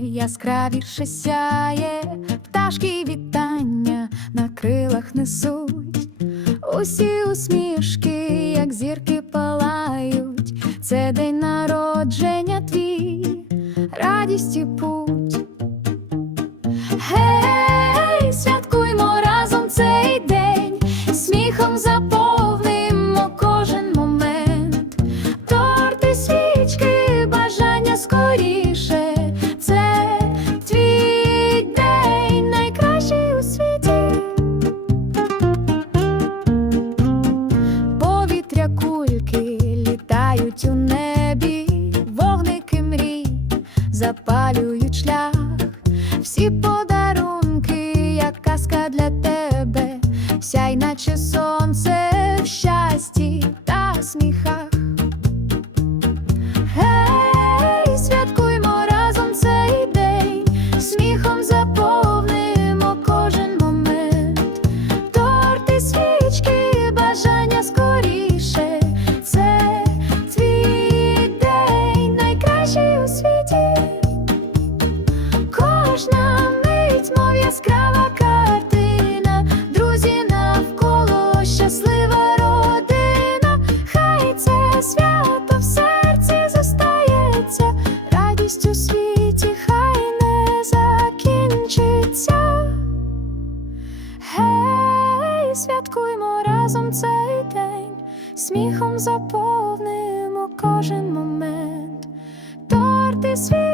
яскравіше сяє, пташки вітання на крилах несуть, усі усмішки, як зірки палають, це день народження твій, радість і путь. Гей, святкуймо разом цей день, сміхом заповнимо Всі подарунки, як казка для тебе, сяй, наче сонце яскрава картина, друзі навколо щаслива родина, хай це свято в серці зостається, радість у світі хай не закінчиться. Святкуймо разом цей день, сміхом заповнимо кожен момент. Торти, свічки,